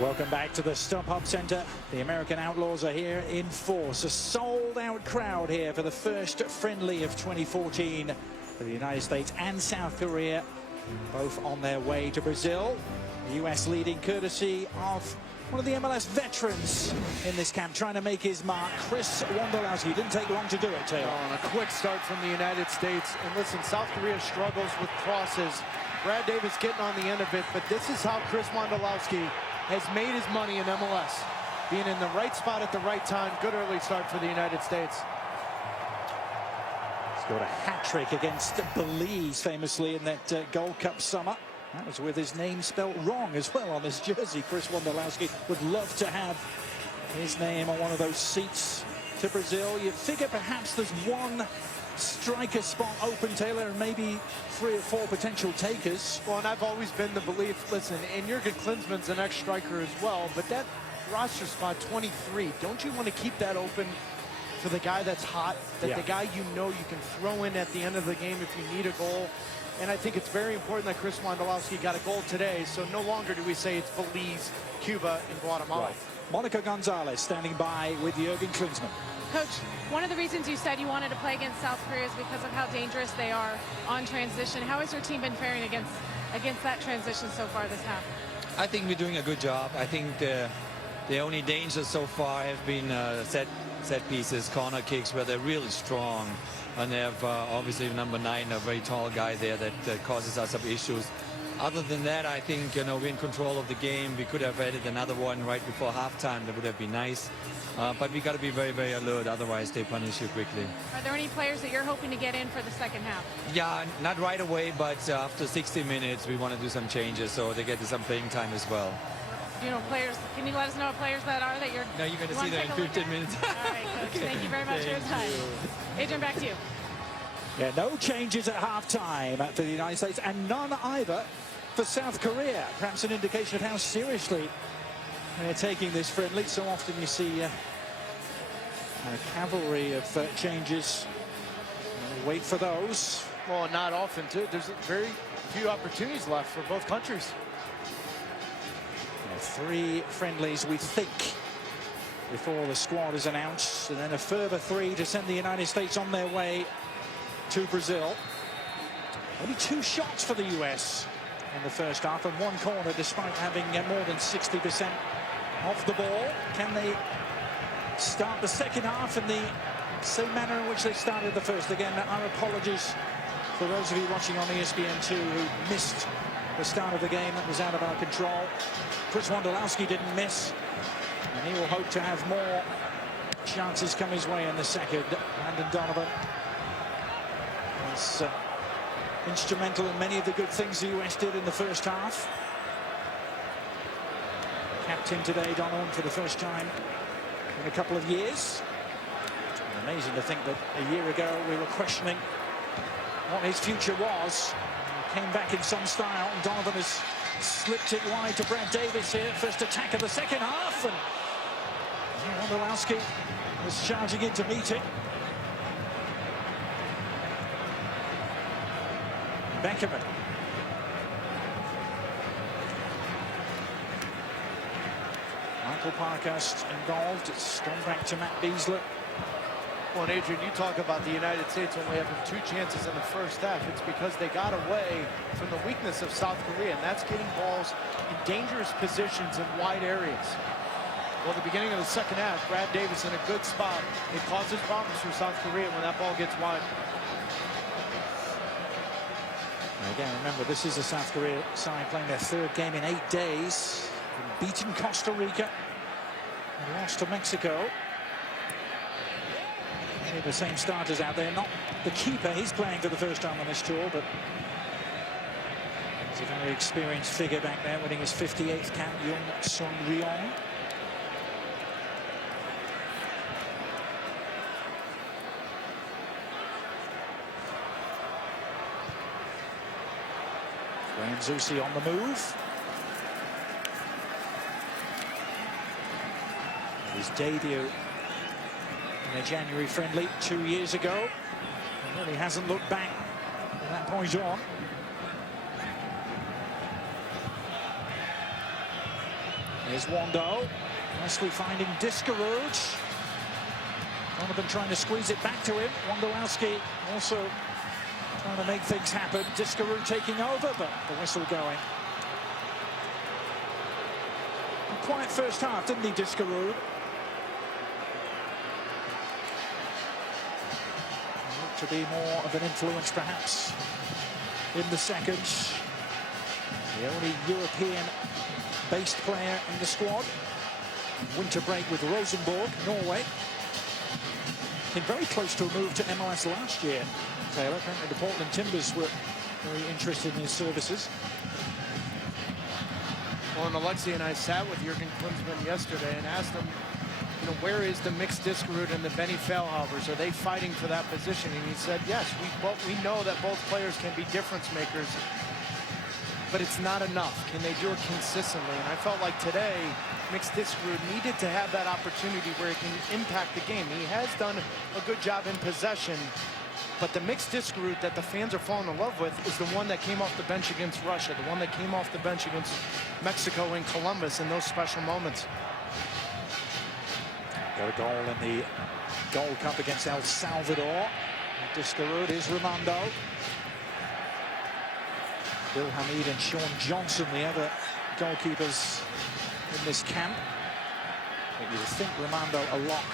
Welcome back to the StubHub Center. The American Outlaws are here in force. A sold-out crowd here for the first friendly of 2014 for the United States and South Korea, both on their way to Brazil. The U.S. leading courtesy of one of the MLS veterans in this camp, trying to make his mark, Chris Wondolowski. Didn't take long to do it, Taylor. On a quick start from the United States. And listen, South Korea struggles with crosses. Brad Davis getting on the end of it, but this is how Chris Wondolowski has made his money in MLS. Being in the right spot at the right time. Good early start for the United States. Scored a hat-trick against Belize, famously, in that Gold Cup summer. That was with his name spelt wrong as well on his jersey. Chris Wondolowski would love to have his name on one of those seats to Brazil. You figure perhaps there's one striker spot open, Taylor, and maybe 3 or 4 potential takers. Well, and I've always been the belief, listen, and Jurgen Klinsmann's an ex-striker as well, but that roster spot 23, don't you want to keep that open for the guy that's hot, that the guy you know you can throw in at the end of the game if you need a goal? And I think it's very important that Chris Wondolowski got a goal today, so no longer do we say it's Belize, Cuba, and Guatemala. Right. Monica Gonzalez standing by with Jurgen Klinsmann. Coach, one of the reasons you said you wanted to play against South Korea is because of how dangerous they are on transition. How has your team been faring against that transition so far this half? I think we're doing a good job. I think the only dangers so far have been set pieces, corner kicks, where they're really strong. And they have obviously number 9, a very tall guy there that causes us some issues. Other than that, I think, you know, we're in control of the game. We could have added another one right before halftime. That would have been nice. But we got to be very, very alert. Otherwise, they punish you quickly. Are there any players that you're hoping to get in for the second half? Yeah, not right away, but after 60 minutes, we want to do some changes so they get some playing time as well. You know, players, can you let us know what players that are that you're... No, you're going to see that in 15 minutes. All right, Coach. Okay. Thank you very much for your time. Adrian, back to you. Yeah, no changes at halftime for the United States, and none either for South Korea. Perhaps an indication of how seriously they're taking this friendly. So often you see a cavalry of changes. Wait for those. Well, not often, too. There's very few opportunities left for both countries. 3 friendlies, we think, before the squad is announced, and then a further 3 to send the United States on their way to Brazil. Only 2 shots for the US in the first half, and 1 corner, despite having more than 60% off the ball. Can they start the second half in the same manner in which they started the first? Again, our apologies for those of you watching on ESPN2 who missed the start of the game. That was out of our control. Chris Wondolowski didn't miss, and he will hope to have more chances come his way in the second. Landon Donovan was instrumental in many of the good things the US did in the first half. Captain today, Donovan, for the first time in a couple of years. Amazing to think that a year ago we were questioning what his future was. He came back in some style, and Donovan has slipped it wide to Brad Davis here. First attack of the second half, and Wondolowski was charging in to meet it. Beckerman. Michael Parkhurst involved. It's gone back to Matt Beasley. Well, and Adrian, you talk about the United States only having 2 chances in the first half. It's because they got away from the weakness of South Korea, and that's getting balls in dangerous positions in wide areas. Well, at the beginning of the second half, Brad Davis in a good spot. It causes problems for South Korea when that ball gets wide. Again, remember, this is a South Korea side playing their 3rd game in 8 days. Beaten Costa Rica and lost to Mexico. Many of the same starters out there. Not the keeper. He's playing for the first time on this tour, but he's a very experienced figure back there, winning his 58th cap, Young Sung Ryong. Graham Zusi on the move. His debut in a January friendly 2 years ago. He really hasn't looked back from that point on. Here's Wando. Nicely finding Diskerud. Donovan trying to squeeze it back to him. Wondolowski also trying to make things happen. Diskerud taking over, but the whistle going. A quiet first half, didn't he, Diskerud? Looked to be more of an influence, perhaps, in the second. The only European-based player in the squad. Winter break with Rosenborg, Norway. Came very close to a move to MLS last year, Taylor. Apparently the Portland Timbers were very interested in his services. Well, and Alexi and I sat with Jurgen Klinsmann yesterday and asked him, you know, where is the mixed Diskerud and the Benny Feilhabers? Are they fighting for that position? And he said, yes, we know that both players can be difference makers, but it's not enough. Can they do it consistently? And I felt like today, mixed Diskerud needed to have that opportunity where he can impact the game. He has done a good job in possession, but the mixed Diskerud that the fans are falling in love with is the one that came off the bench against Russia, the one that came off the bench against Mexico and Columbus in those special moments. Got a goal in the Gold Cup against El Salvador. Diskerud is Raimondo. Bill Hamid and Sean Johnson, the other goalkeepers in this camp. But you think Raimondo a lot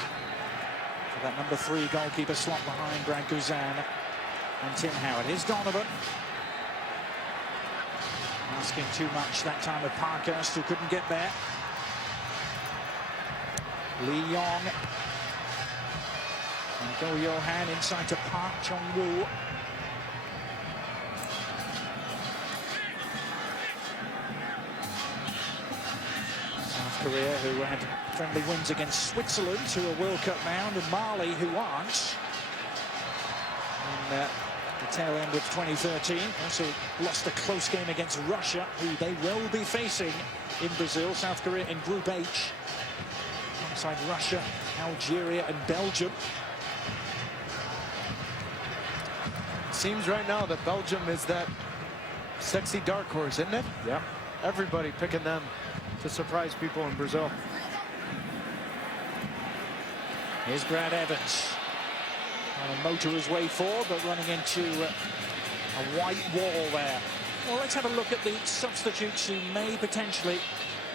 for that number 3 goalkeeper slot behind Brad Guzan and Tim Howard. Here's Donovan. Asking too much that time of Parkhurst, who couldn't get there. Lee Yong. And Go Johan inside to Park Chung-woo. Korea, who had friendly wins against Switzerland, who are World Cup bound, and Mali, who aren't. And the tail end of 2013 also lost a close game against Russia, who they will be facing in Brazil. South Korea in Group H, alongside Russia, Algeria, and Belgium. Seems right now that Belgium is that sexy dark horse, isn't it? Yeah. Everybody picking them to surprise people in Brazil. Here's Brad Evans. Trying to motor his way forward, but running into a white wall there. Well, let's have a look at the substitutes who may potentially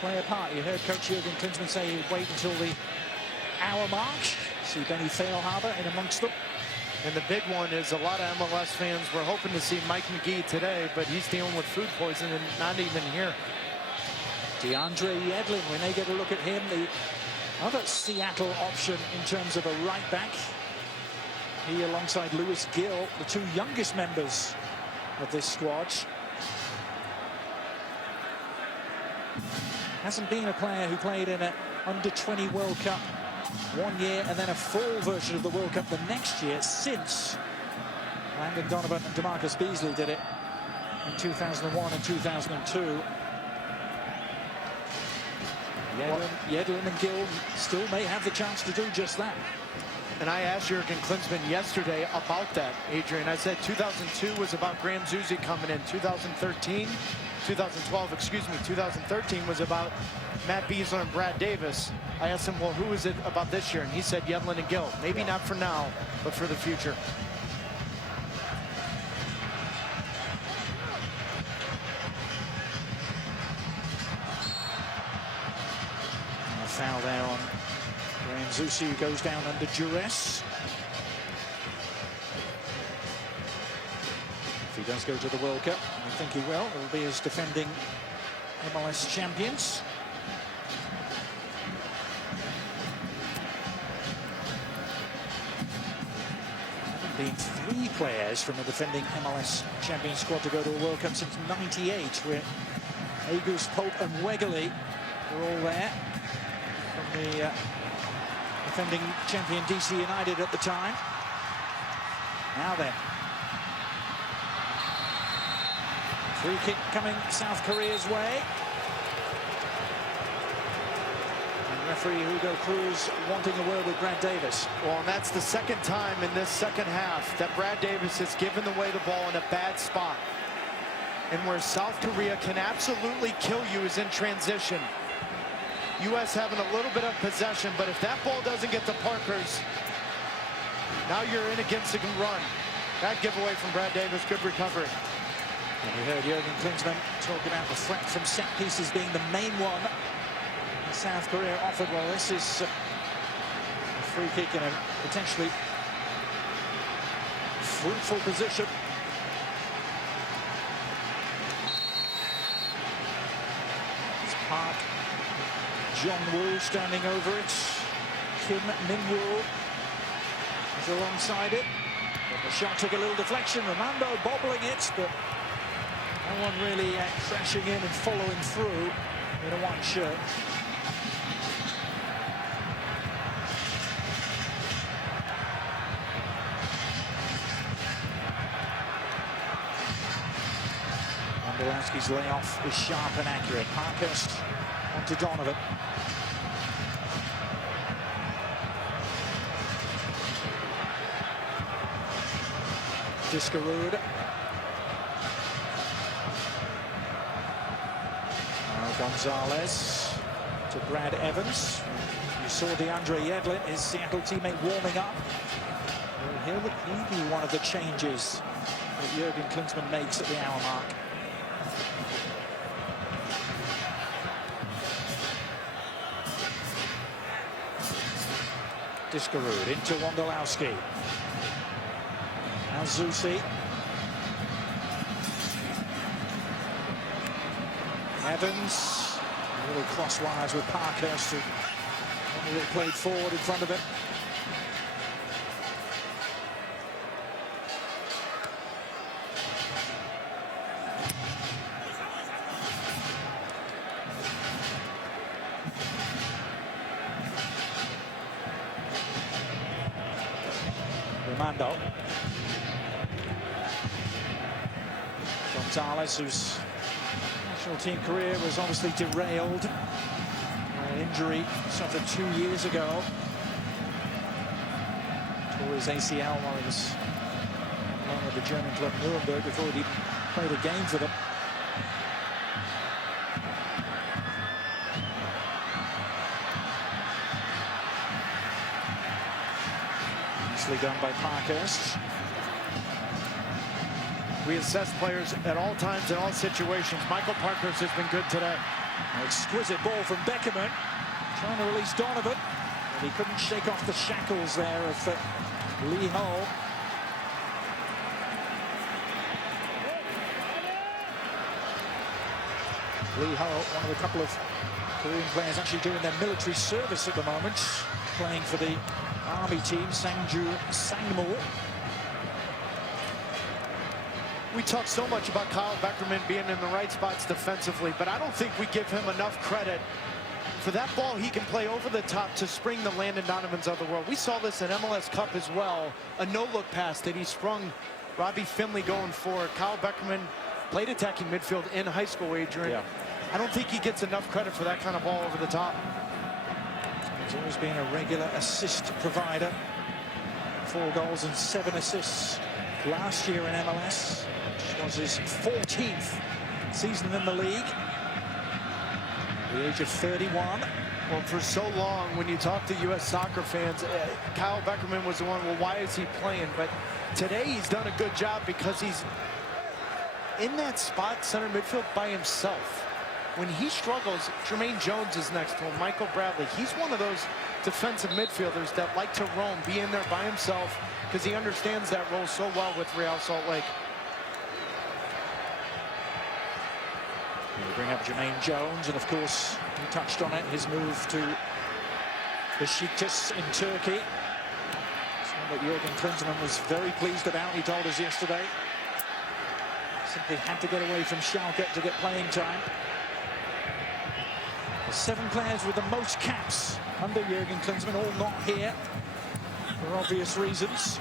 play a part. You heard Coach Jurgen Klinsmann say he'd wait until the hour mark. See Benny Feilhaber in amongst them. And the big one is a lot of MLS fans were hoping to see Mike McGee today, but he's dealing with food poisoning and not even here. DeAndre Yedlin, we may get a look at him, the other Seattle option in terms of a right back. He alongside Lewis Gill, the 2 youngest members of this squad. Hasn't been a player who played in an under-20 World Cup 1 year and then a full version of the World Cup the next year since Landon Donovan and DeMarcus Beasley did it in 2001 and 2002. Yedlin and Gill still may have the chance to do just that. And I asked Jurgen Klinsmann yesterday about that, Adrian. I said 2002 was about Graham Zusi coming in. 2013, 2012, excuse me, 2013 was about Matt Beasler and Brad Davis. I asked him, well, who is it about this year? And he said Yedlin and Gill. Maybe not for now, but for the future. Foul there on Graham Zusi, who goes down under duress. If he does go to the World Cup, I think he will. It will be as defending MLS champions. There have been 3 players from the defending MLS champion squad to go to a World Cup since '98, where Agus, Pope, and Wegerle were all there. From the defending champion DC United at the time. Now then. Free kick coming South Korea's way. And referee Hugo Cruz wanting a word with Brad Davis. Well, and that's the second time in this second half that Brad Davis has given away the ball in a bad spot. And where South Korea can absolutely kill you is in transition. U.S. having a little bit of possession, but if that ball doesn't get to Parkhurst, now you're in against the run. Bad giveaway from Brad Davis, good recovery. And we heard Jurgen Klinsmann talk about the threat from set pieces being the main one South Korea offered. Well, this is a free kick in a potentially fruitful position. It's Park Jong-woo standing over it. Kim Min-woo is alongside it. But the shot took a little deflection. Raimondo bobbling it, but no one really crashing in and following through in a white shirt. Wondolowski's layoff is sharp and accurate. Parkhurst onto Donovan. Discarud. Gonzalez to Brad Evans. You saw DeAndre Yedlin, his Seattle teammate, warming up. Will he be one of the changes that Jurgen Klinsmann makes at the hour mark? Discarud into Wondolowski. Now Zusi. Evans. A little crosswise with Parkhurst, who played forward in front of him. Raimondo. Gonzalez, whose national team career was obviously derailed by an injury suffered 2 years ago. Tore his ACL while he was along with the German club Nuremberg before he played a game for them. Nicely done by Parkhurst. We assess players at all times, in all situations. Michael Parkhurst has been good today. An exquisite ball from Beckerman, trying to release Donovan, but he couldn't shake off the shackles there of Lee Ho. Lee Ho, one of a couple of Korean players actually doing their military service at the moment, playing for the Army team, Sangmu. We talk so much about Kyle Beckerman being in the right spots defensively, but I don't think we give him enough credit for that ball he can play over the top to spring the Landon Donovans of the world. We saw this in MLS Cup as well, a no-look pass that he sprung Robbie Finley going forward. Kyle Beckerman played attacking midfield in high school, Adrian. Yeah. I don't think he gets enough credit for that kind of ball over the top. He's always been a regular assist provider. 4 goals and 7 assists last year in MLS. Which was his 14th season in the league. At the age of 31. Well, for so long, when you talk to U.S. soccer fans, Kyle Beckerman was the one, well, why is he playing? But today he's done a good job because he's in that spot, center midfield, by himself. When he struggles, Jermaine Jones is next to him, Michael Bradley. He's one of those defensive midfielders that like to roam, be in there by himself, because he understands that role so well with Real Salt Lake. We bring up Jermaine Jones, and of course, he touched on it, his move to Besiktas in Turkey. Something that Jurgen Klinsmann was very pleased about, he told us yesterday. Simply had to get away from Schalke to get playing time. The 7 players with the most caps under Jurgen Klinsmann, all not here for obvious reasons.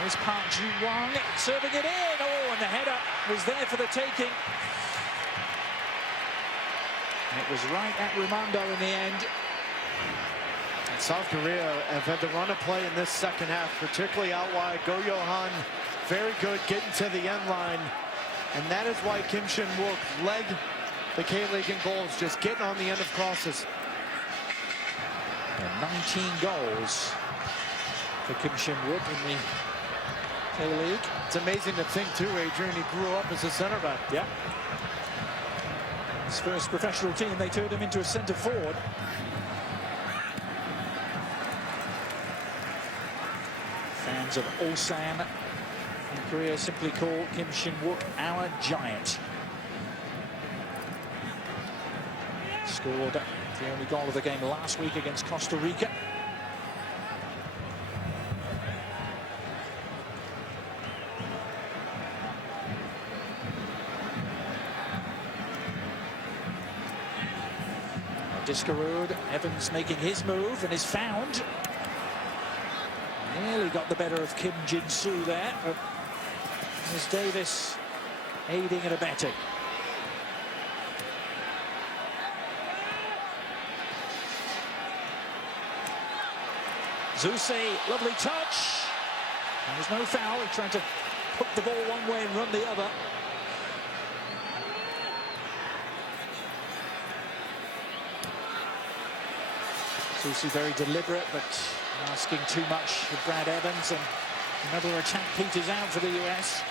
Here's Park Ji-won serving it in. Oh, and the header was there for the taking. And it was right at Raimondo in the end. And South Korea have had the run of play in this second half, particularly out wide. Go Johan, very good getting to the end line. And that is why Kim Shin-wook led the K-League in goals, just getting on the end of crosses. And 19 goals for Kim Shin-wook in the K-League. It's amazing to think, too, Adrian, he grew up as a center back. Yeah. His first professional team, they turned him into a centre forward. Fans of Ulsan in Korea simply call Kim Shin-wook our giant. Scored the only goal of the game last week against Costa Rica. Discarud, Evans making his move and is found. Nearly got the better of Kim Jin-soo there, but there's Davis aiding and abetting. Zusi, lovely touch. There's no foul. He tried to hook the ball one way and run the other. Zusi very deliberate, but asking too much of Brad Evans, and another attack peters out for the US.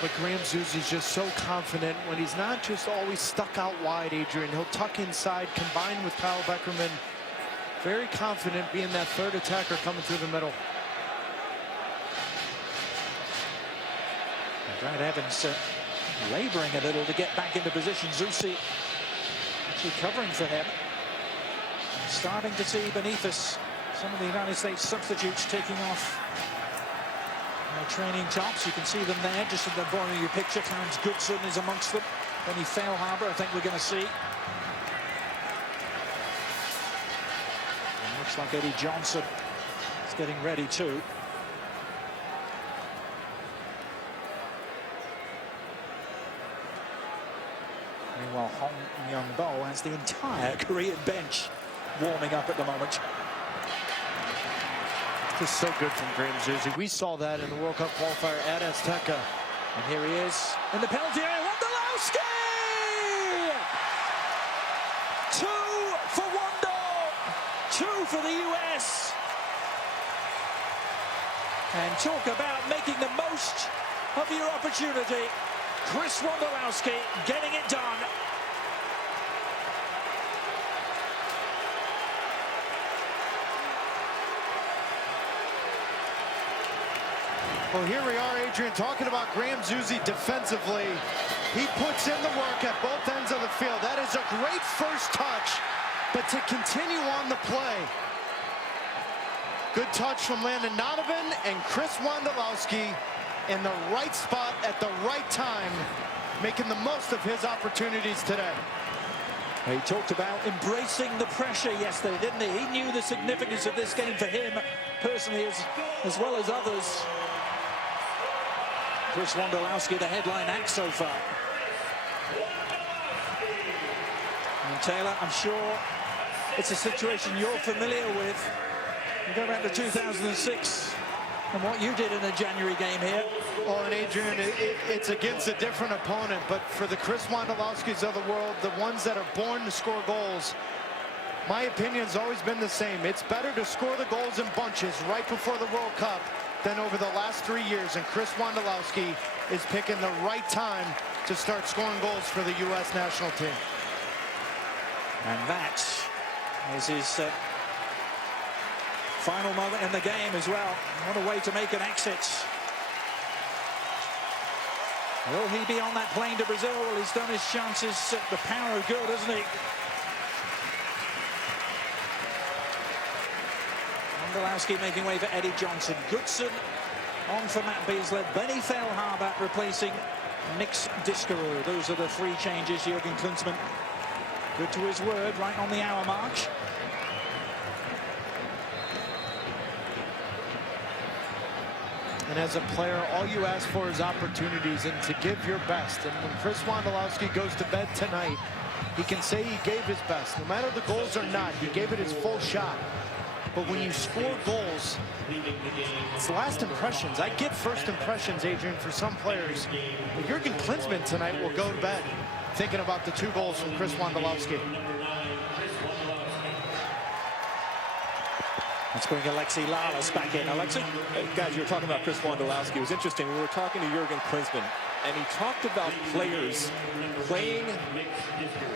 But Graham Zusi's just so confident when he's not just always stuck out wide, Adrian. He'll tuck inside, combine with Kyle Beckerman. Very confident being that third attacker coming through the middle. And Brad Evans laboring a little to get back into position. Zusi actually covering for him. Starting to see beneath us some of the United States substitutes taking off their training tops. You can see them there just at the bottom of your picture. Clarence Goodson is amongst them. Benny Feilhaber, I think we're going to see. And looks like Eddie Johnson is getting ready too. Meanwhile, Hong Myung-bo has the entire Korean bench warming up at the moment. Just so good from Graham Zusi. We saw that in the World Cup qualifier at Azteca. And here he is in the penalty area. Wondolowski! 2 for Wondo. 2 for the US. And talk about making the most of your opportunity. Chris Wondolowski getting it done. Well, here we are, Adrian, talking about Graham Zusi defensively. He puts in the work at both ends of the field. That is a great first touch, but to continue on the play. Good touch from Landon Donovan and Chris Wondolowski in the right spot at the right time, making the most of his opportunities today. He talked about embracing the pressure yesterday, didn't he? He knew the significance of this game for him personally as well as others. Chris Wondolowski, the headline act so far. And Taylor, I'm sure it's a situation you're familiar with. You go back to 2006 and what you did in a January game here. Well, and Adrian, it's against a different opponent, but for the Chris Wondolowskis of the world, the ones that are born to score goals, my opinion's always been the same. It's better to score the goals in bunches right before the World Cup than over the last 3 years, and Chris Wondolowski is picking the right time to start scoring goals for the U.S. national team. And that is his final moment in the game as well. What a way to make an exit. Will he be on that plane to Brazil? Well, he's done his chances at the power of good, hasn't he? Wondolowski making way for Eddie Johnson. Goodson on for Matt Beasley. Benny Feilhaber replacing Nix Discarud. Those are the 3 changes. Jurgen Klinsmann good to his word right on the hour mark. And as a player, all you ask for is opportunities and to give your best. And when Chris Wondolowski goes to bed tonight, he can say he gave his best. No matter the goals or not, he gave it his full shot. but when you score goals, it's last impressions. I get first impressions, Adrian, for some players. But Jurgen Klinsmann tonight will go to bed thinking about the 2 goals from Chris Wondolowski. Let's bring Alexi Lalas back in. Alexi? Guys, you were talking about Chris Wondolowski. It was interesting. We were talking to Jurgen Klinsmann, and he talked about players playing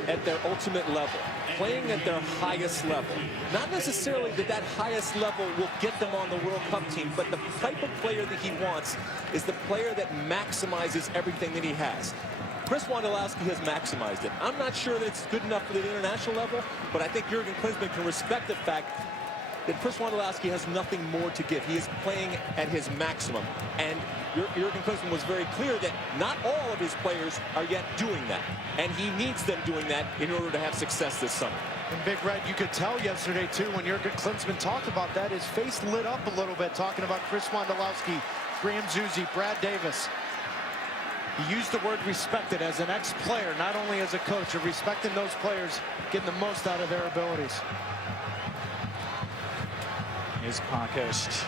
at their ultimate level, playing at their highest level. Not necessarily that highest level will get them on the World Cup team, but the type of player that he wants is the player that maximizes everything that he has. Chris Wondolowski has maximized it. I'm not sure that it's good enough for the international level, but I think Jurgen Klinsmann can respect the fact that Chris Wondolowski has nothing more to give. He is playing at his maximum. And Jurgen Klinsmann was very clear that not all of his players are yet doing that. And he needs them doing that in order to have success this summer. And Big Red, you could tell yesterday, too, when Jurgen Klinsmann talked about that, his face lit up a little bit, talking about Chris Wondolowski, Graham Zusi, Brad Davis. He used the word respected as an ex-player, not only as a coach, of respecting those players, getting the most out of their abilities. Here's Parkhurst.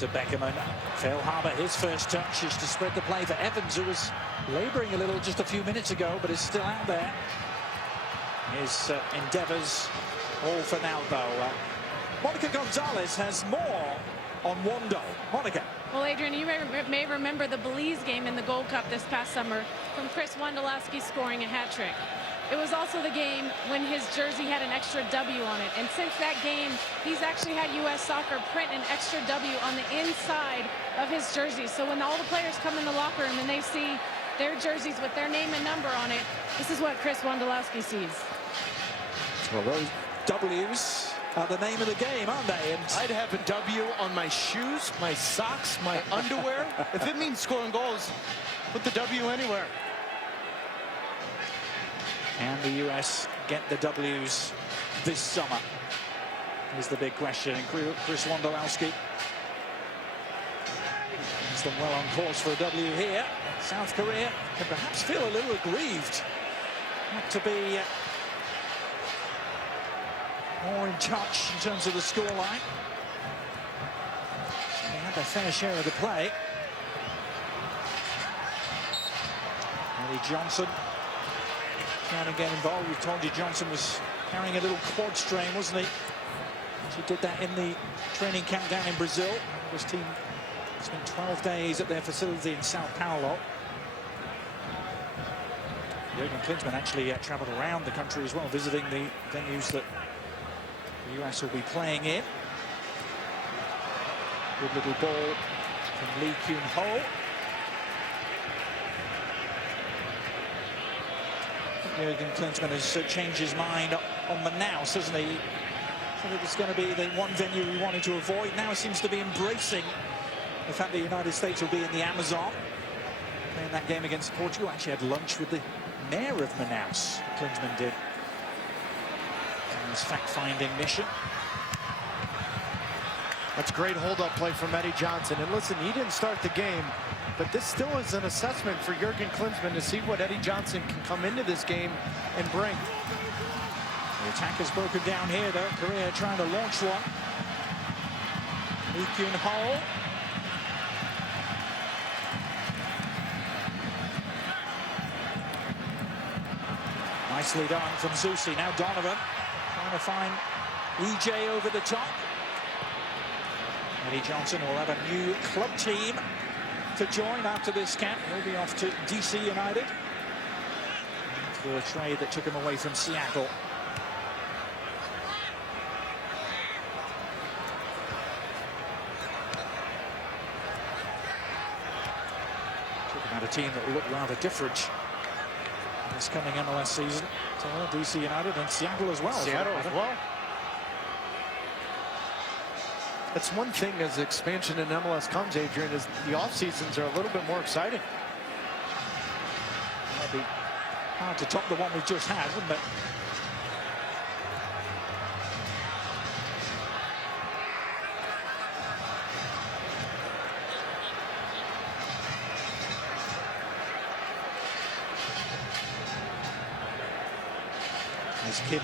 To Beckerman. Phil Harbour, his first touch is to spread the play for Evans, who was labouring a little just a few minutes ago, but is still out there. His endeavours all for Nalbo. Monica Gonzalez has more on Wondo. Monica. Well, Adrian, you may remember the Belize game in the Gold Cup this past summer from Chris Wondolowski scoring a hat trick. It was also the game when his jersey had an extra W on it. And since that game, he's actually had U.S. Soccer print an extra W on the inside of his jersey. So when all the players come in the locker room and they see their jerseys with their name and number on it, this is what Chris Wondolowski sees. Well, those W's are the name of the game, aren't they? And I'd have a W on my shoes, my socks, my underwear. If it means scoring goals, put the W anywhere. Can the U.S. get the W's this summer? Is the big question. And Chris Wondolowski has them well on course for a W here. South Korea can perhaps feel a little aggrieved not to be more in touch in terms of the scoreline. They had their fair share of the play. Eddie Johnson trying to get involved. We told you Johnson was carrying a little quad strain, wasn't he? She did that in the training camp down in Brazil. This team spent 12 days at their facility in Sao Paulo. Jurgen Klinsmann actually traveled around the country as well, visiting the venues that the US will be playing in. Good little ball from Lee Kyun-ho. Jurgen Klinsmann has changed his mind on Manaus, hasn't he? So it was going to be the one venue he wanted to avoid. Now he seems to be embracing the fact that the United States will be in the Amazon. Playing that game against Portugal. Actually had lunch with the mayor of Manaus, Klinsmann did. On his fact-finding mission. That's great hold-up play from Eddie Johnson. And listen, he didn't start the game, but this still is an assessment for Jurgen Klinsmann to see what Eddie Johnson can come into this game and bring. The attack is broken down here, though. Korea trying to launch one. Lee Kyun-ho. Nicely done from Zusi. Now Donovan trying to find EJ over the top. Eddie Johnson will have a new club team to join after this camp. He'll be off to DC United for a trade that took him away from Seattle. Talking about a team that will look rather different this coming MLS season. So DC United and Seattle as well. Seattle as well. That's one thing as expansion in MLS comes, Adrian, is the off seasons are a little bit more exciting. Might be hard to top the one we've just had, wouldn't it? As Kim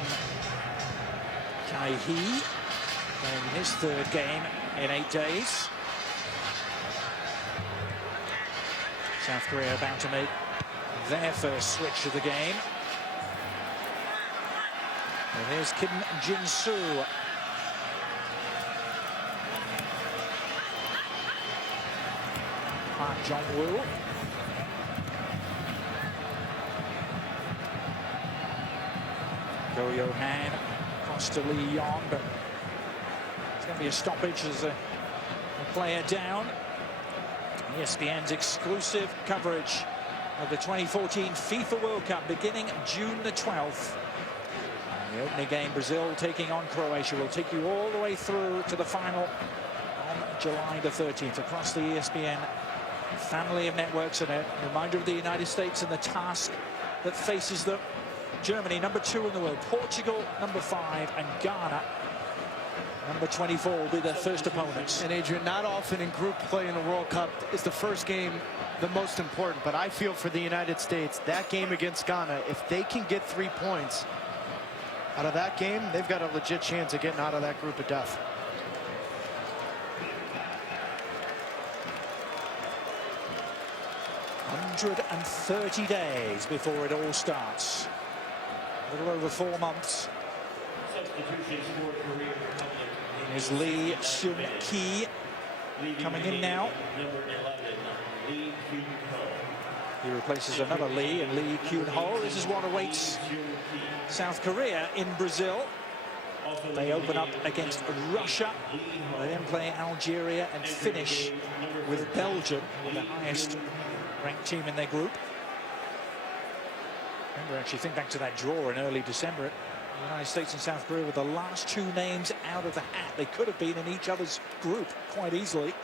He in his third game in 8 days. South Korea about to make their first switch of the game. And here's Kim Jin-soo. Park Jong-woo. Go Yo-han across to Lee Yong, but it's going to be a stoppage as a player down. ESPN's exclusive coverage of the 2014 FIFA World Cup beginning June the 12th. And the opening game, Brazil taking on Croatia, will take you all the way through to the final on July the 13th across the ESPN family of networks. And a reminder of the United States and the task that faces them. Germany, number 2 in the world. Portugal, number 5. And Ghana, number 24, will be their first opponents. And Adrian, not often in group play in the World Cup is the first game the most important. But I feel for the United States, that game against Ghana, if they can get 3 points out of that game, they've got a legit chance of getting out of that group of death. "130 days before it all starts. A little over 4 months. Here's Lee Seung-ki coming in now. He replaces another Lee and Lee Kyun-ho. This is what awaits South Korea in Brazil. They open up against Russia. They then play Algeria and finish with Belgium, the highest ranked team in their group. Remember, actually, think back to that draw in early December. The United States and South Korea were the last 2 names out of the hat. They could have been in each other's group quite easily.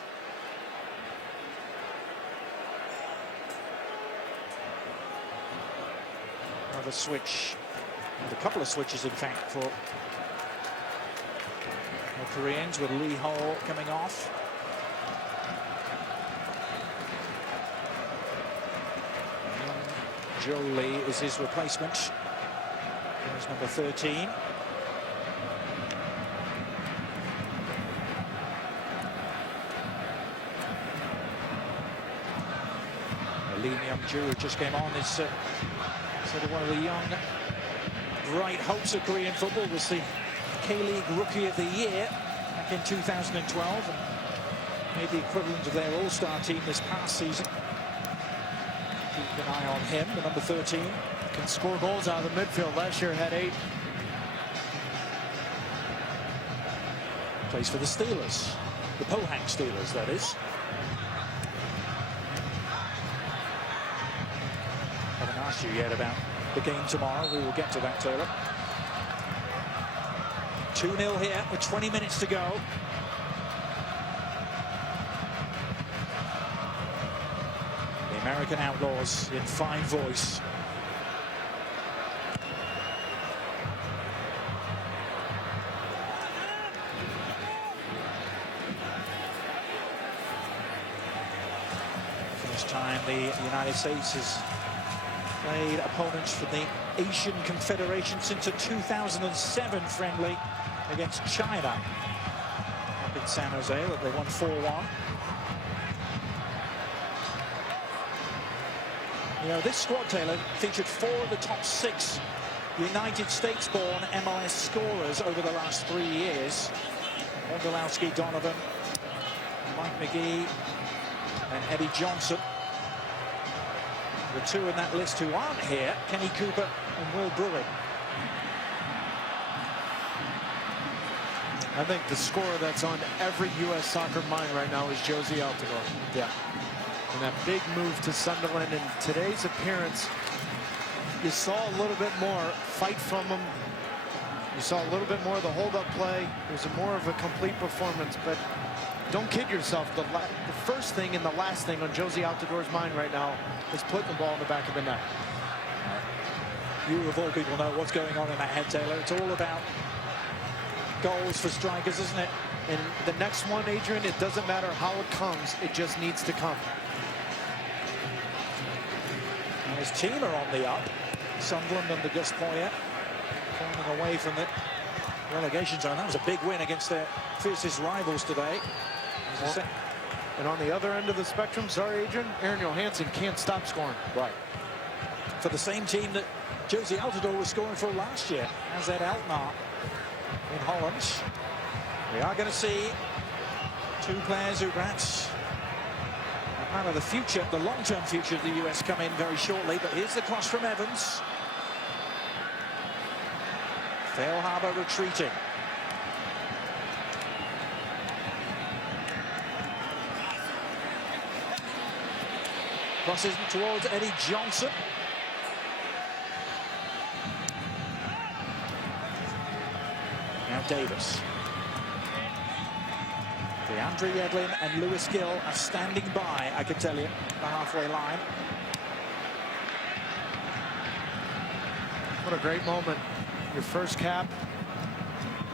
Another switch, and a couple of switches, in fact, for the Koreans, with Lee Ho coming off. Joe Lee is his replacement. Here's number 13. Lee Myung-joo just came on. Is sort of one of the young, bright hopes of Korean football. Was the K-League Rookie of the Year back in 2012, and made the equivalent of their All-Star team this past season. Keep an eye on him, the number 13. Can score goals out of the midfield. Last year had 8. Plays for the Steelers, the Pohang Steelers, that is. Haven't asked you yet about the game tomorrow. We will get to that, Taylor. 2-0 here with 20 minutes to go. The American Outlaws in fine voice. First time the United States has played opponents from the Asian Confederation since a 2007 friendly against China up in San Jose that they won 4-1. You know, this squad, Taylor, featured 4 of the top 6 United States-born MLS scorers over the last 3 years. Ondolowski, Donovan, Mike McGee, and Eddie Johnson. The 2 in that list who aren't here, Kenny Cooper and Will Bruin. I think the scorer that's on every U.S. soccer mind right now is Josie Altidore. Yeah. And that big move to Sunderland, and today's appearance, you saw a little bit more fight from him. You saw a little bit more of the hold-up play. It was more of a complete performance, but don't kid yourself. The first thing and the last thing on Josie Altidore's mind right now is putting the ball in the back of the net. You, of all people, know what's going on in that head, Taylor. It's all about goals for strikers, isn't it? And the next one, Adrian, it doesn't matter how it comes, it just needs to come. And his team are on the up. Sunderland under Gus Poyet, pulling away from it. relegation zone. That was a big win against their fiercest rivals today. And on the other end of the spectrum, sorry, Adrian, Aaron Johansson can't stop scoring. Right. For the same team that Josie Altidore was scoring for last year, as at Alkmaar in Holland. We are going to see two players who perhaps are part of the future, the long-term future of the US, come in very shortly. But here's the cross from Evans. Feilhaber retreating. Crosses towards Eddie Johnson. Now Davis. DeAndre Yedlin and Lewis Gill are standing by, I can tell you, the halfway line. What a great moment. Your first cap.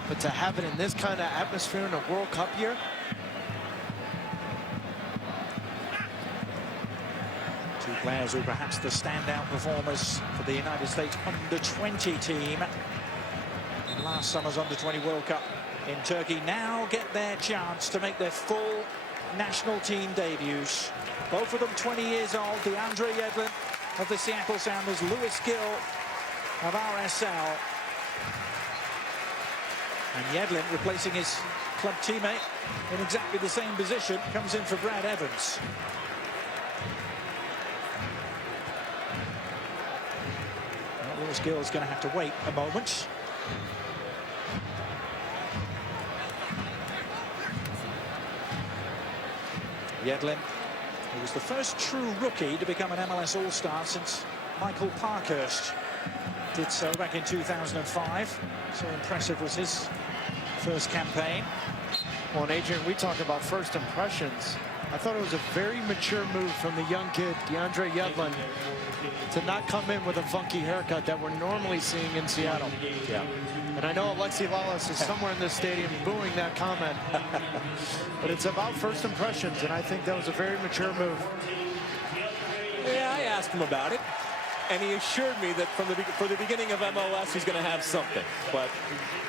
But to have it in this kind of atmosphere in a World Cup year. Two players who are perhaps the standout performers for the United States under-20 team in last summer's under-20 World Cup in Turkey now get their chance to make their full national team debuts. Both of them 20 years old. DeAndre Yedlin of the Seattle Sounders, Lewis Gill of RSL. And Yedlin, replacing his club teammate in exactly the same position, comes in for Brad Evans. Well, Lewis Gill is going to have to wait a moment. Yedlin, who was the first true rookie to become an MLS All-Star since Michael Parkhurst did so back in 2005. So impressive was his first campaign. Well, and Adrian, we talk about first impressions. I thought it was a very mature move from the young kid, DeAndre Yedlin, to not come in with a funky haircut that we're normally seeing in Seattle. Yeah. And I know Alexi Lalas is somewhere in this stadium booing that comment. But it's about first impressions, and I think that was a very mature move. Yeah, I asked him about it, and he assured me that for the beginning of MLS, he's going to have something. But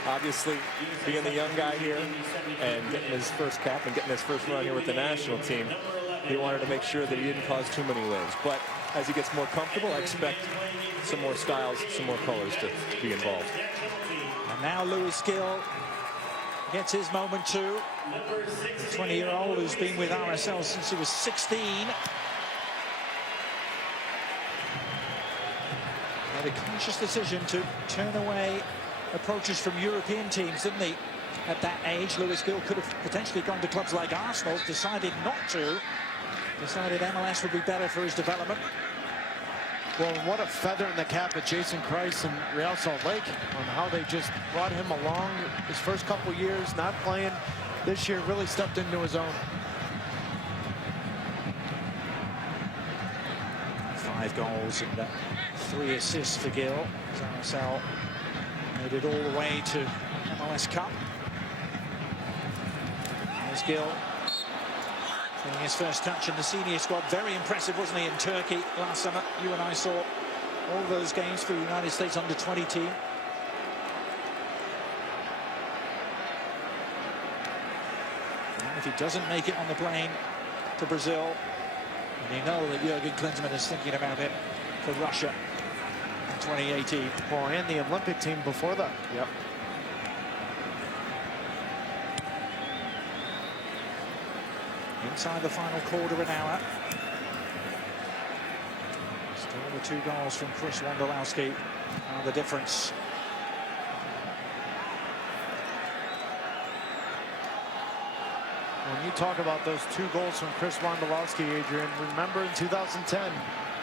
obviously, being the young guy here and getting his first cap and getting his first run here with the national team, he wanted to make sure that he didn't cause too many waves. But as he gets more comfortable, I expect some more styles, some more colors to be involved. And now Lewis Gill gets his moment too. The 20-year-old who's been with RSL since he was 16. Made a conscious decision to turn away approaches from European teams, didn't he? At that age, Lewis Gill could have potentially gone to clubs like Arsenal, decided not to. Decided MLS would be better for his development. Well, what a feather in the cap of Jason Kreis and Real Salt Lake on how they just brought him along his first couple years, not playing. This year really stepped into his own. 5 goals and 3 assists for Gill. RSL made it all the way to MLS Cup. There's Gill getting his first touch in the senior squad. Very impressive, wasn't he, in Turkey last summer? You and I saw all those games for the United States under-20 team. And if he doesn't make it on the plane to Brazil, and you know that Jurgen Klinsmann is thinking about him for Russia in 2018. Well, and the Olympic team before that. Yep. Inside the final quarter of an hour. Still the 2 goals from Chris Wondolowski are the difference. When you talk about those 2 goals from Chris Wondolowski, Adrian, remember in 2010,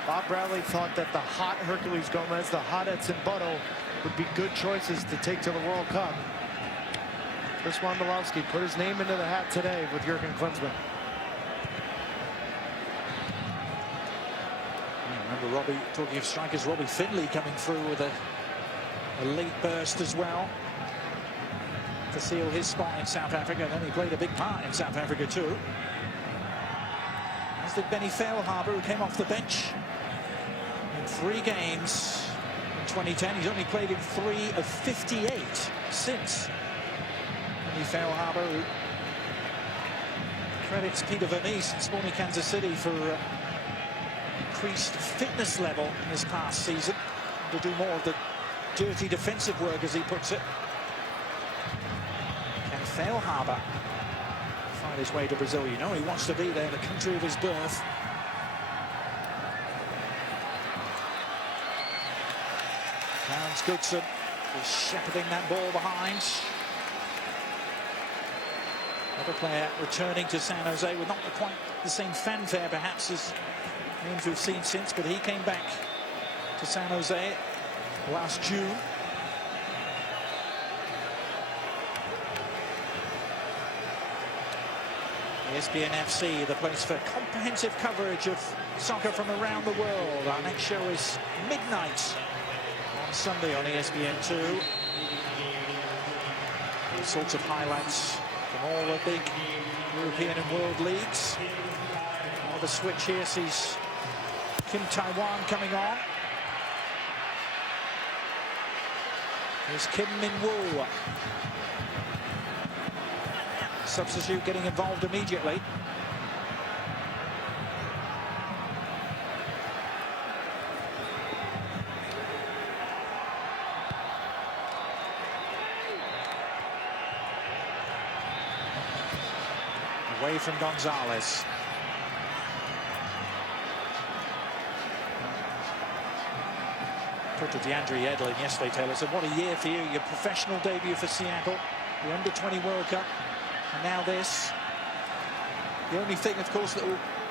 Bob Bradley thought that the hot Herculez Gomez, the hot Edson Butto would be good choices to take to the World Cup. Chris Wondolowski put his name into the hat today with Jurgen Klinsmann. Remember Robbie, talking of strikers, Robbie Findlay coming through with a late burst as well to seal his spot in South Africa. And then he played a big part in South Africa too. did Benny Feilhaber, who came off the bench in 3 games in 2010. He's only played in 3 of 58 since. Andy Failhaber, who credits Peter Vermees in Sporting Kansas City for increased fitness level in this past season, to do more of the dirty defensive work, as he puts it. Can Failhaber find his way to Brazil? You know he wants to be there, the country of his birth. Clarence Goodson is shepherding that ball behind. Another player returning to San Jose with not quite the same fanfare perhaps as names we've seen since, but he came back to San Jose last June. ESPN FC, the place for comprehensive coverage of soccer from around the world. Our next show is midnight on Sunday on ESPN2. All sorts of highlights from all the big European and world leagues. Another switch here sees Kim Taiwan coming on. Here's Kim Min-woo. Substitute getting involved immediately. Away from Gonzalez. Talked to DeAndre Edlin yesterday, Taylor. Said, what a year for you. Your professional debut for Seattle, the Under-20 World Cup, and now this. The only thing, of course, that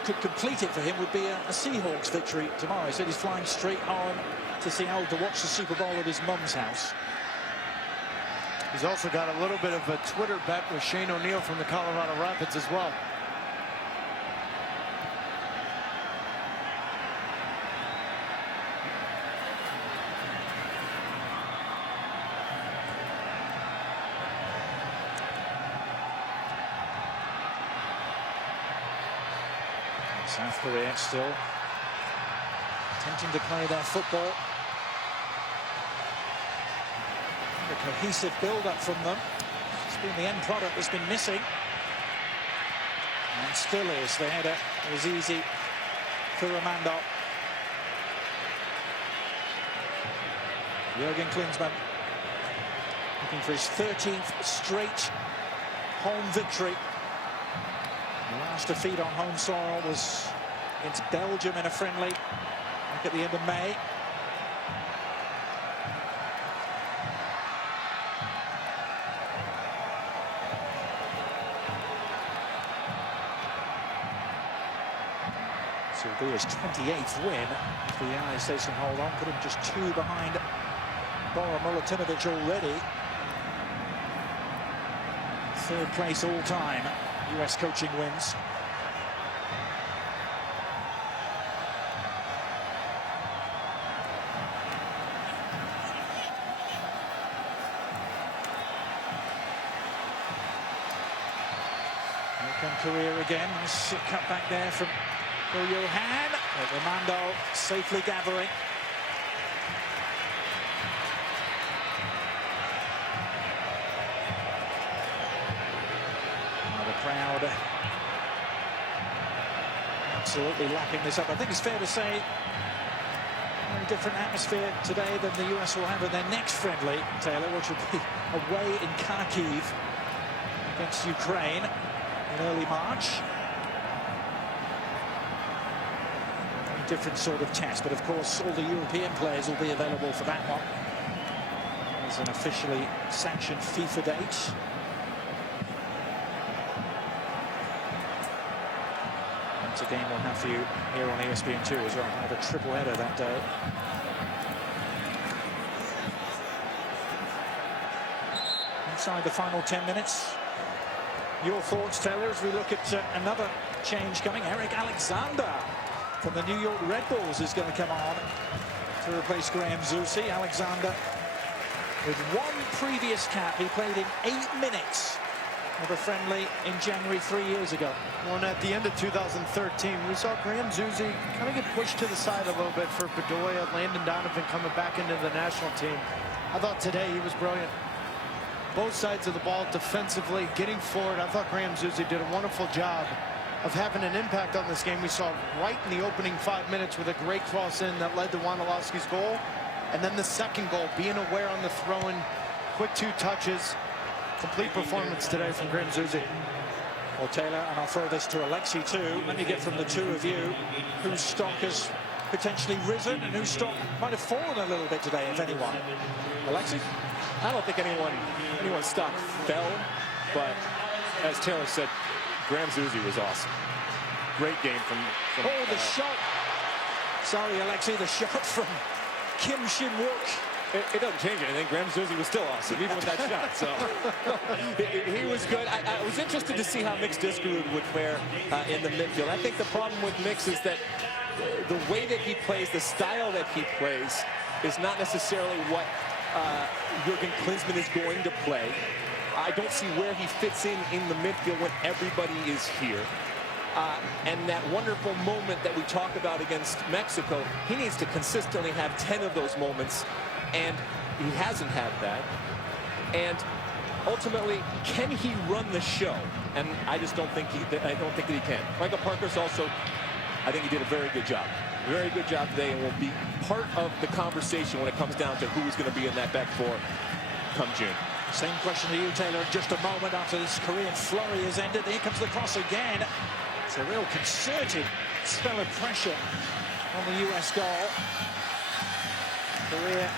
could complete it for him would be a Seahawks victory tomorrow. He said he's flying straight home to Seattle to watch the Super Bowl at his mum's house. He's also got a little bit of a Twitter bet with Shane O'Neill from the Colorado Rapids as well. South Korea still attempting to play their football. A cohesive build-up from them. It's been the end product that's been missing. And still is. The header was easy for Romando. Jurgen Klinsmann looking for his 13th straight home victory. The last defeat on home soil was against Belgium in a friendly back at the end of May. So it'll be his 28th win if the United States can hold on. Put him just 2 behind Bora Milutinovic already. 3rd place all time. US coaching wins. Here come Korea again. Nice cut back there from Johan. Romando safely gathering. Crowd absolutely lapping this up. I think it's fair to say a very different atmosphere today than the US will have in their next friendly, Taylor, which will be away in Kharkiv against Ukraine in early March. A different sort of test, but of course all the European players will be available for that one. There's an officially sanctioned FIFA date. It's a game we'll have for you here on ESPN2 as well. We'll have a triple header that day. Inside the final 10 minutes. Your thoughts, Taylor, as we look at another change coming. Eric Alexander from the New York Red Bulls is going to come on to replace Graham Zusi. Alexander, with 1 previous cap, he played in 8 minutes of a friendly in January 3 years ago. Well, and at the end of 2013, we saw Graham Zusi kind of get pushed to the side a little bit for Bedoya, Landon Donovan coming back into the national team. I thought today he was brilliant. Both sides of the ball defensively, getting forward. I thought Graham Zusi did a wonderful job of having an impact on this game. We saw right in the opening 5 minutes with a great cross in that led to Wondolowski's goal. And then the second goal, being aware on the throw-in, quick 2 touches. Complete performance today from Graham Zusi. Well, Taylor, and I'll throw this to Alexi too. Let me get from the two of you whose stock has potentially risen and whose stock might have fallen a little bit today, if anyone. Alexi? I don't think anyone's stock fell, but as Taylor said, Graham Zusi was awesome. Great game from oh, the shot. Sorry, Alexi, the shot from Kim Shin-wook. It doesn't change anything. Graham Zusi was still awesome, even with that shot. So he was good. I was interested to see how Mix Diskerud would fare in the midfield. I think the problem with Mix is that the way that he plays, the style that he plays, is not necessarily what Jurgen Klinsmann is going to play. I don't see where he fits in the midfield when everybody is here. And that wonderful moment that we talk about against Mexico, he needs to consistently have 10 of those moments, and he hasn't had that. And ultimately, can he run the show? And I just don't think I don't think that he can. Michael Parkhurst also, I think he did a very good job. Very good job today, and will be part of the conversation when it comes down to who's going to be in that back four come June. Same question to you, Taylor, in just a moment after this Korean flurry has ended. Here comes the cross again. It's a real concerted spell of pressure on the US goal. Korea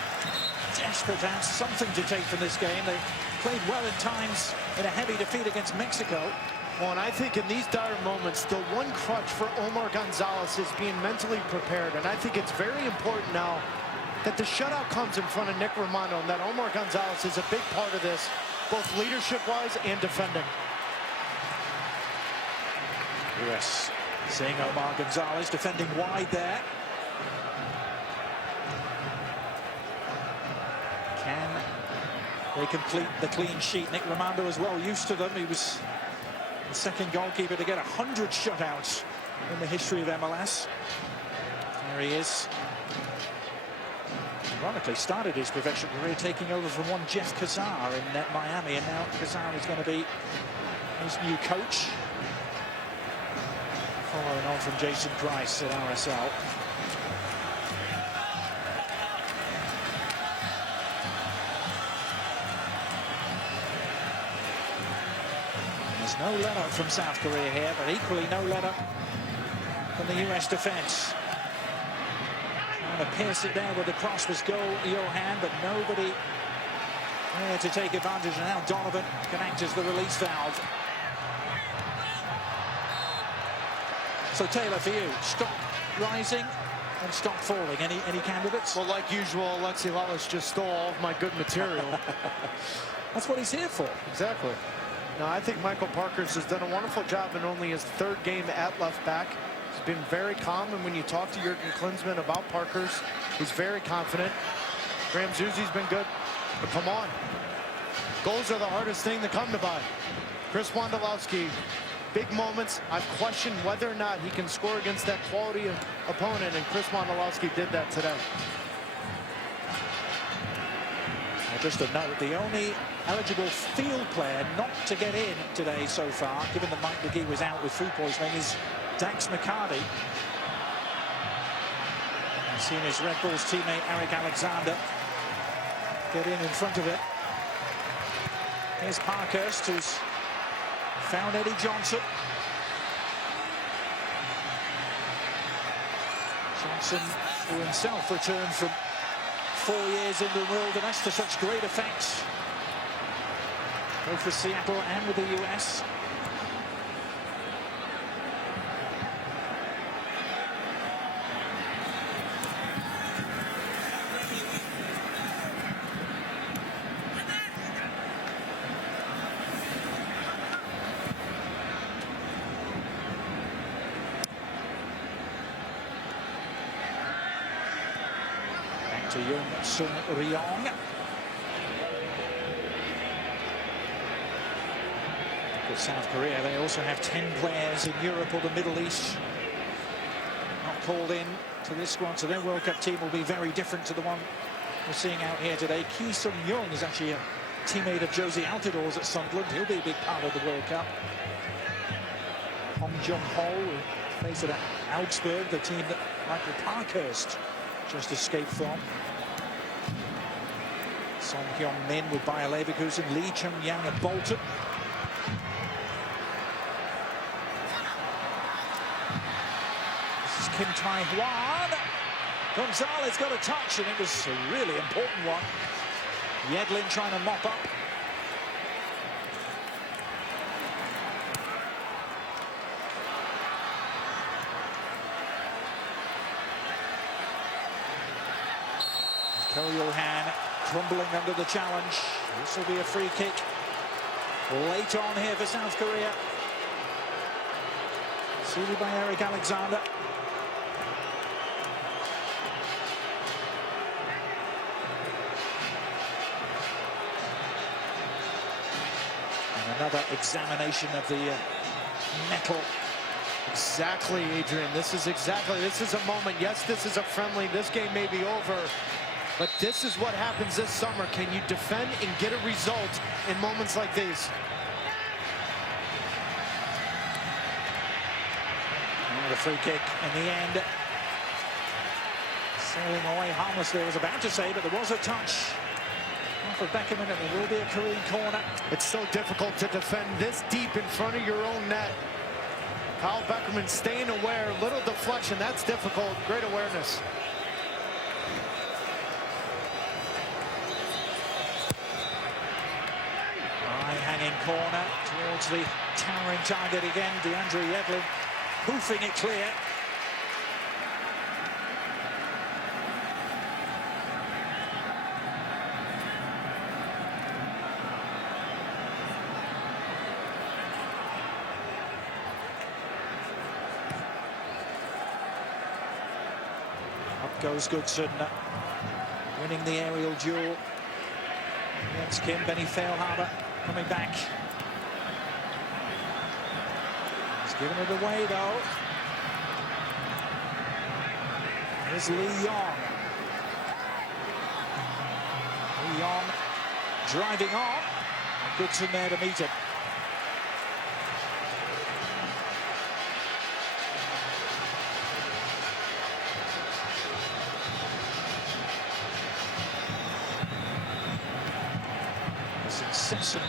desperate to have something to take from this game. They played well at times in a heavy defeat against Mexico. Well, and I think in these dire moments, the one crutch for Omar Gonzalez is being mentally prepared. And I think it's very important now that the shutout comes in front of Nick Romano, and that Omar Gonzalez is a big part of this, both leadership-wise and defending. US seeing Omar Gonzalez defending wide there. Can they complete the clean sheet? Nick Romano is well used to them. He was the second goalkeeper to get 100 shutouts in the history of MLS. There he is. Ironically started his professional career taking over from one Jeff Kazar in Miami, and now Kazar is going to be his new coach, following on from Jason Price at RSL. There's no let-up from South Korea here, but equally no let-up from the US defense. Trying to pierce it there where the cross was goal, Johan, but nobody there to take advantage. And now Donovan can act as the release valve. So Taylor, for you, stop rising and stop falling. Any candidates? Well, like usual, Alexi Lalas just stole all of my good material. That's what he's here for. Exactly. Now, I think Michael Parkhurst has done a wonderful job in only his third game at left back. He's been very calm, and when you talk to Jurgen Klinsmann about Parkhurst, he's very confident. Graham Zusi's been good, but come on. Goals are the hardest thing to come to by. Chris Wondolowski, big moments. I've questioned whether or not he can score against that quality opponent, and Chris Wondolowski did that today. Just a note, the only eligible field player not to get in today so far, given that Mike McGee was out with food poisoning, is Dax McCarty. I've seen his Red Bulls teammate Eric Alexander get in front of it. Here's Parkhurst, who's found Eddie Johnson. Johnson, who himself returned from 4 years in the wilderness to such great effect, both for Seattle and with the US. To Young Sung Ryong. for South Korea. They also have 10 players in Europe or the Middle East not called in to this squad, so their World Cup team will be very different to the one we're seeing out here today. Ki Sung-young is actually a teammate of Josie Altidor's at Sunderland. He'll be a big part of the World Cup. Hong Jung-ho, who plays at Augsburg, the team that Michael Parkhurst just escaped from. Son Heung-min with Bayer Leverkusen, Lee Chung-yang at Bolton. This is Kim Tai-hwan. Gonzalez got a touch, and it was a really important one. Yedlin trying to mop up. Ko Yo-han crumbling under the challenge. This will be a free kick late on here for South Korea. Sealed by Eric Alexander. And another examination of the metal. Exactly, Adrian. This is a moment. Yes, this is a friendly. This game may be over. But this is what happens this summer. Can you defend and get a result in moments like these? And the free kick in the end. Sailing away harmlessly, I was about to say, but there was a touch. For Beckham, and there will be a Korean corner. It's so difficult to defend this deep in front of your own net. Kyle Beckerman staying aware, little deflection, that's difficult. Great awareness. High-hanging corner towards the towering target again. DeAndre Yedlin hoofing it clear. Up goes Goodson, winning the aerial duel against Kim. Benny Feilhaber coming back. He's given it away though. Here's Lee Yong. Lee Yong driving on. And Goodson there to meet him. Incessant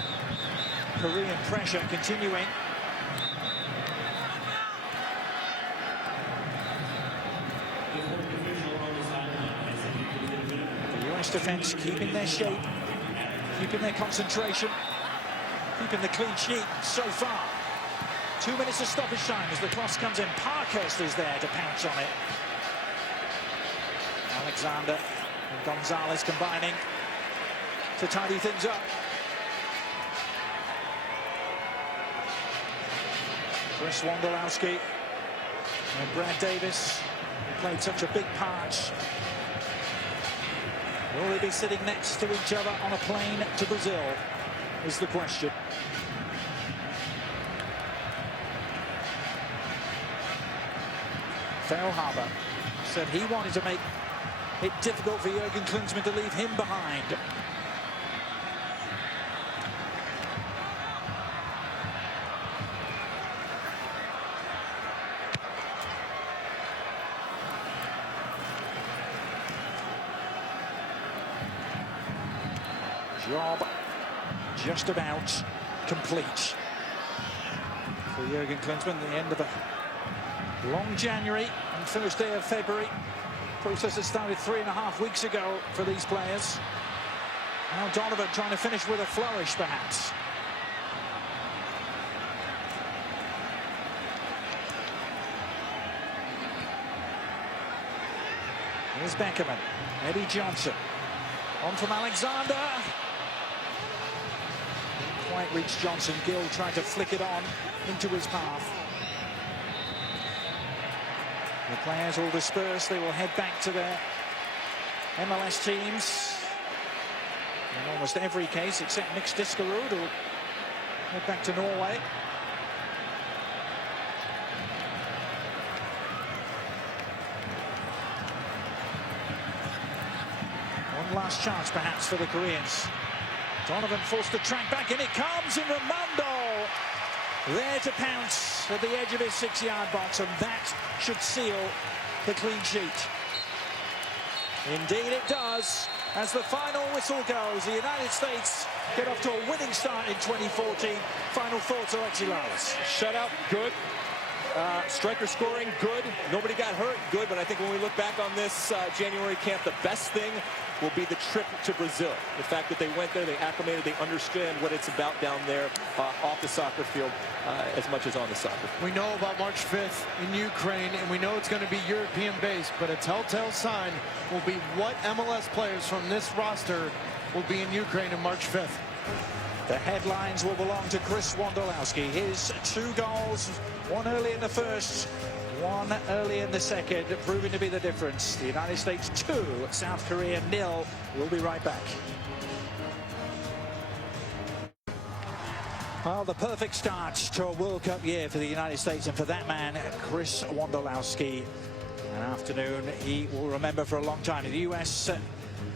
Korean pressure continuing. The US defense keeping their shape, keeping their concentration, keeping the clean sheet so far. 2 minutes of stoppage time as the cross comes in. Parkhurst is there to pounce on it. Alexander and Gonzalez combining to tidy things up. Chris Wondolowski and Brad Davis, who played such a big part. Will they be sitting next to each other on a plane to Brazil, is the question. Feilhaber said he wanted to make it difficult for Jurgen Klinsmann to leave him behind. Job just about complete for Jurgen Klinsmann. The end of a long January and first day of February. Process that started 3.5 weeks ago for these players. Now Donovan trying to finish with a flourish, perhaps. Here's Beckerman, Eddie Johnson. On from Alexander. Didn't quite reach Johnson. Gill trying to flick it on into his path. The players all dispersed. They will head back to their MLS teams. In almost every case, except Mix Diskerud, who Head back to Norway. One last chance perhaps for the Koreans. Donovan forced the track back, and it comes, and Raimondo there to pounce at the edge of his 6-yard box, and that should seal the clean sheet. Indeed it does. As the final whistle goes, the United States get off to a winning start in 2014. Final thoughts, Alexi Lalas. Shutout, good. Striker scoring, good. Nobody got hurt, good. But I think when we look back on this January camp, the best thing will be the trip to Brazil. The fact that they went there, they acclimated, they understand what it's about down there off the soccer field as much as on the soccer field. We know about March 5th in Ukraine, and we know it's going to be European-based, but a telltale sign will be what MLS players from this roster will be in Ukraine on March 5th. The headlines will belong to Chris Wondolowski. His 2 goals, one early in the first, one early in the second, proving to be the difference. The United States 2, South Korea 0. We'll be right back. Well, the perfect start to a World Cup year for the United States, and for that man, Chris Wondolowski. An afternoon he will remember for a long time. The U.S.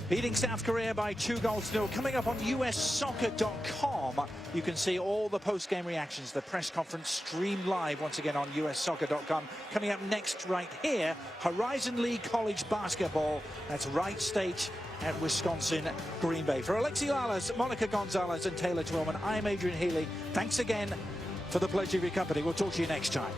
beating South Korea by 2-0. Coming up on USSoccer.com, you can see all the post-game reactions. The press conference streamed live once again on USSoccer.com. Coming up next right here, Horizon League College Basketball. That's Wright State at Wisconsin, Green Bay. For Alexi Lalas, Monica Gonzalez and Taylor Twillman, I'm Adrian Healy. Thanks again for the pleasure of your company. We'll talk to you next time.